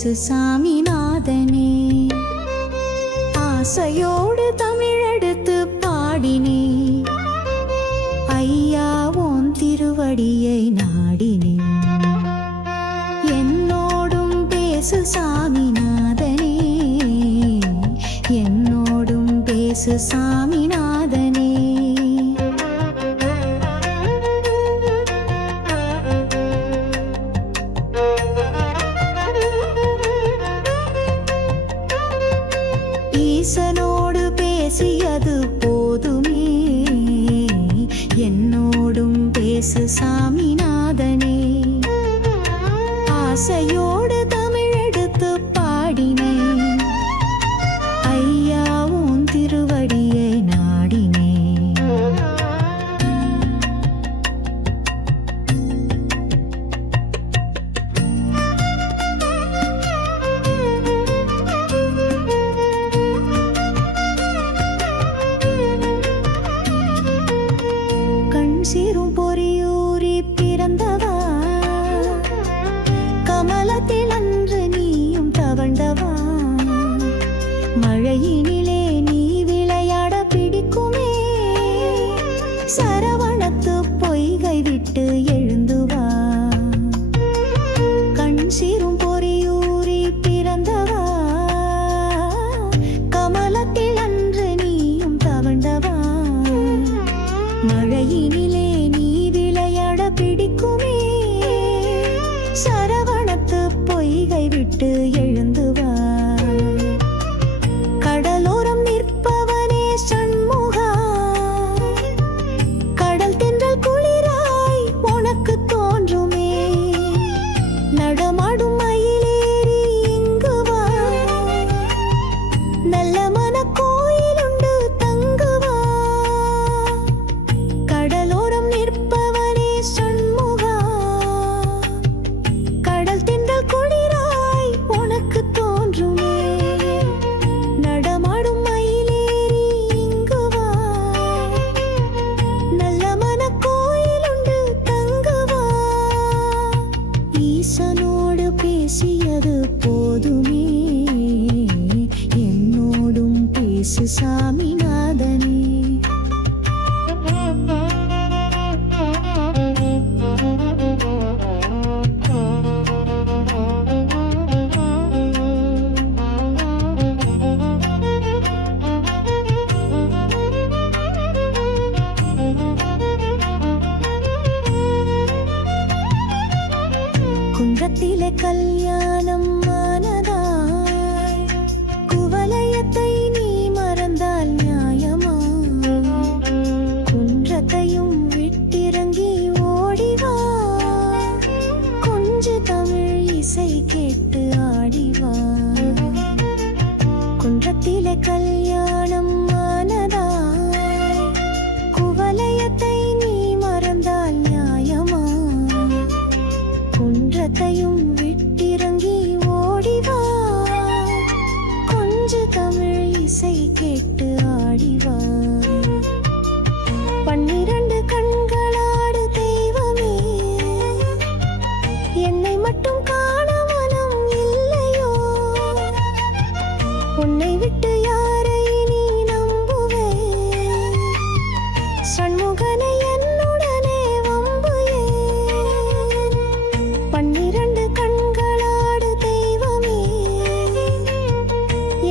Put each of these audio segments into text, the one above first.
பேசு சாமிநாதனே. ஆசையோடு தமிழெடுத்து பாடினே, ஐயா உன் திருவடியை நாடினே. என்னோடும் பேசு சாமிநாதனே, என்னோடும் பேசு சாமிநாதனே. ஈசனோடு பேசியது போதுமே, என்னோடும் பேசு சாமிநாதனே. ஆசையோடு தமிழெடுத்து பாடினே, ஐயா உன் திருவடியை நாடினே. சீரும் பொறியூரி பிறந்தவா, கமலத்தில் அன்று நீயும் தவழ்ந்தவா. மழையினிலே நீ விளையாட பிடிக்குமே, சரவணத்து பொய்கை விட்டு எழுந்துவா. கண் சீரும் பொறியூரி பிறந்தவா, கமலத்தில் அன்று நீயும் தவழ்ந்தவா. மழையினிலே நீ விளையாட பிடிக்குமே, சரவணத்து பொய்கை விட்டு எழுந்துவா. கடலோரம் நிற்பவனே சண்முகா, கடல் தென்றல் குளிராய் உனக்கு தோன்றுமே. நடமாடும் மயிலேறி இங்கு வா, நல்ல மன கோயிலுண்டு தங்குவா. கடலோரம் நிற்பவனே சண்முகா, கடல் தென்றல் குளிராய் உனக்கு தோன்றுமே. நடமாடும் மயிலேறி இங்கு வா, நல்ல மன கோயிலுண்டு தங்குவா. ஈசனோடு பேசியது போதுமே, என்னோடும் பேசு சாமிநாதனே. குன்றத்திலே கல்யாணம் ஆனதாய், குவலயத்தை நீ மறந்தால் நியாயமா? குன்றத்தையும் விட்டிறங்கி ஓடிவா, கொஞ்ச தமிழ் இசை கேட்டு ஆடிவா. குன்றத்திலே கல்யாணம் ஆனதாய், குவலயத்தை நீ மறந்தால் நியாயமா? குன்றத்தையும் விட்டிறங்கி ஓடிவா, கொஞ்ச தமிழ் இசை கேட்டு ஆடிவா. 12 கண்களாடு தெய்வமே, என்னை மட்டும் காண மனம் இல்லையோ? உன்னை விட்டு யாரை நீ நம்புவேன்? சண்முகனை என்னுடனே வம்பு ஏன்? 12 கண்களாடு தெய்வமே,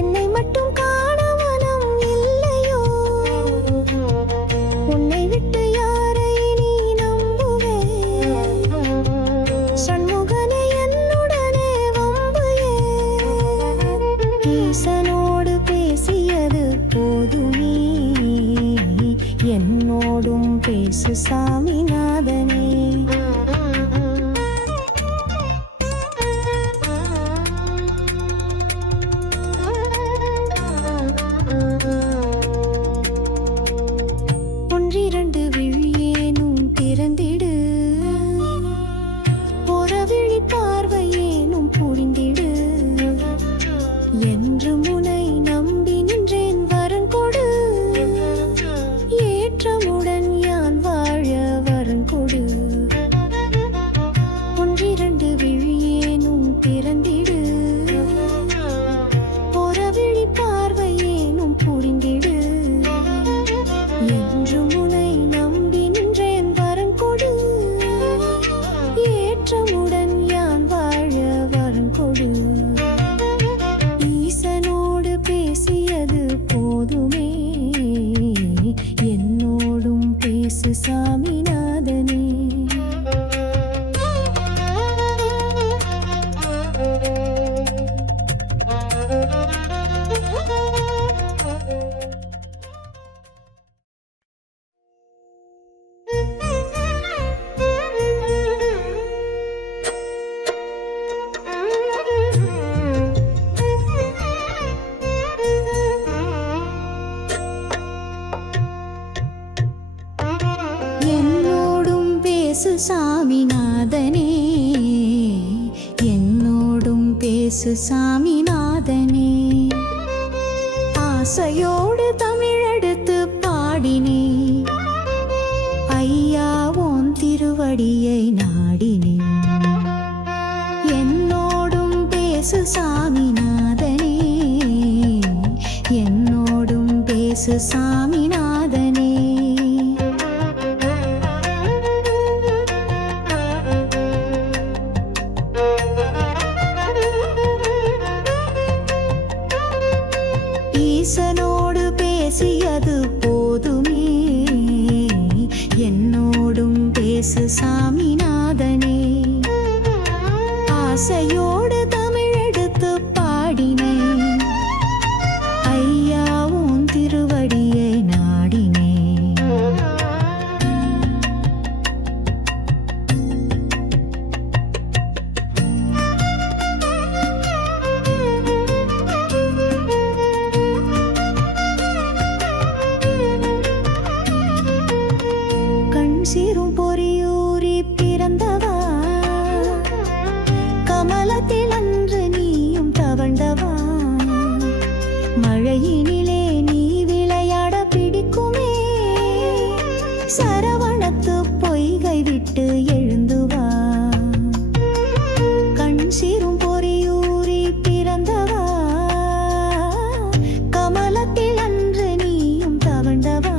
என்னை மட்டும் காண மனம் இல்லையோ? உன்னை விட்டு யாரை நீ நம்புவேன்? சண்முகனை என்னுடனே வம்பு ஏன்? ஈசனோடு பேசியது போதுமே, என்னோடும் பேசு சாமிநாதனே. ஒன்றிரண்டு விழியேனும் திறந்திடு, புறவிழி பார்வையேனும் புரிந்திடு. என்று முனை நம்பி நின்றேன் வரன் கொடு, ஏற்றமுடன் யான் வாழ வர பேசு சாமிநாதனே, என்னோடும் பேசு சாமிநாதனே. ஆசையோடு தமிழெடுத்து பாடினே, ஐயா உன் திருவடியை நாடினே. என்னோடும் பேசு சாமிநாதனே, என்னோடும் பேசு சாமிநாதனே. ஈசனோடு பேசியது போதுமே, என்னோடும் பேசு சாமிநாதனே. ஆசையோடு தமிழெடுத்து பாடினே, ஐயா உன் திருவடியை நாடினே. சீரும் பொறியூரி பிறந்தவா, கமலத்தில் அன்று நீயும் தவண்டவா. மழையினிலே நீ விளையாட பிடிக்குமே, சரவணத்து பொய்கை விட்டு எழுந்துவா. கண் சீரும் பொறியூரி பிறந்தவா, கமலத்தில் அன்று நீயும் தவண்டவா.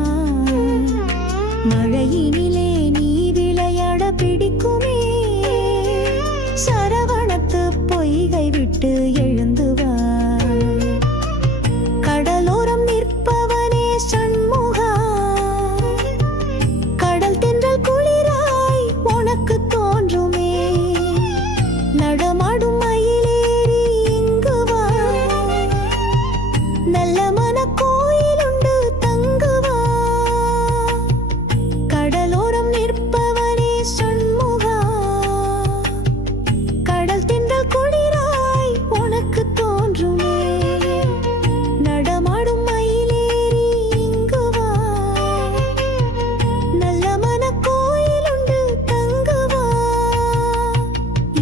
மழையினிலே பிடிக்குமே, சரவணத்து பொய்கை விட்டு எழுந்துவா. கடலோரம் நிற்பவனே சண்முகா, கடல் தென்றல் குளிராய் உனக்கு தோன்றுமே. நடமாடும் மயிலேறி இங்கு வா, நல்ல மன கோயிலுண்டு தங்குவா. கடலோரம் நிற்பவனே சண்முகா, கடல் தென்றல் குளிராய் உனக்கு தோன்றுமே. நடமாடும் மயிலேறி இங்கு வா, நல்ல மன கோயிலுண்டு தங்குவா.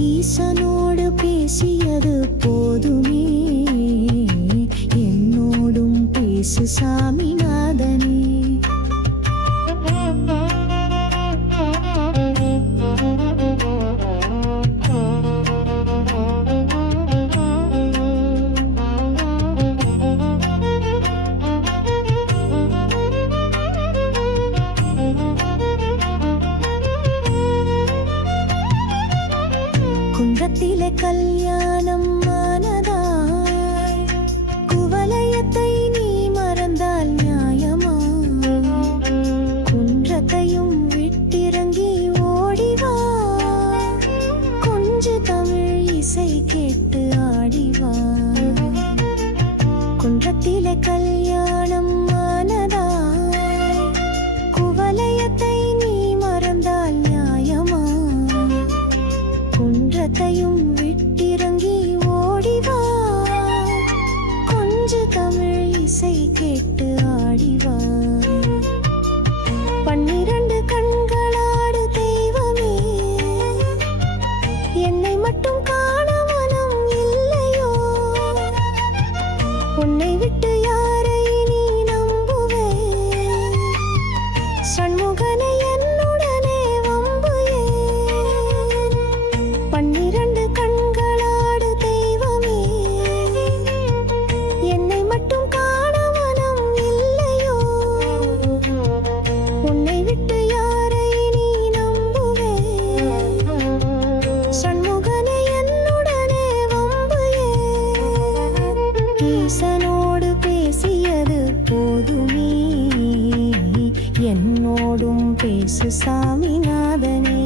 ஈசனோடு பேசியது போதுமே, என்னோடும் பேசு சாமிநாதனே. குன்றத்திலே கல்யாணம் ஆனதாய், குவலயத்தை நீ மறந்தால் நியாயமா? குன்றத்தையும் விட்டிறங்கி ஓடிவா, கொஞ்ச தமிழ் இசை கேட்டு ஆடிவா. குன்றத்திலே கல்யாணம் ஆனதாய், குவலயத்தை நீ மறந்தால் நியாயமா? குன்றத்தையும் விட்டிறங்கி ஓடிவா, கொஞ்ச தமிழ் இசை கேட்டு ஆடிவா. 12 கண்களாடு தெய்வமே, என்னை மட்டும் காண மனம் இல்லையோ? உன்னை விட்டு யாரை நீ நம்புவேன்? சண்முகனை என்னுடனே வம்பு ஏன்? 12 கண்களாடு தெய்வமே, என்னை மட்டும் காண மனம் இல்லையோ? உன்னை விட்டு யாரை நீ நம்புவேன்? சண்முகனை என்னுடனே வம்பு ஏன்? ஈசனோடு பேசியது போதுமே, என்னோடும் பேசு சாமிநாதனே.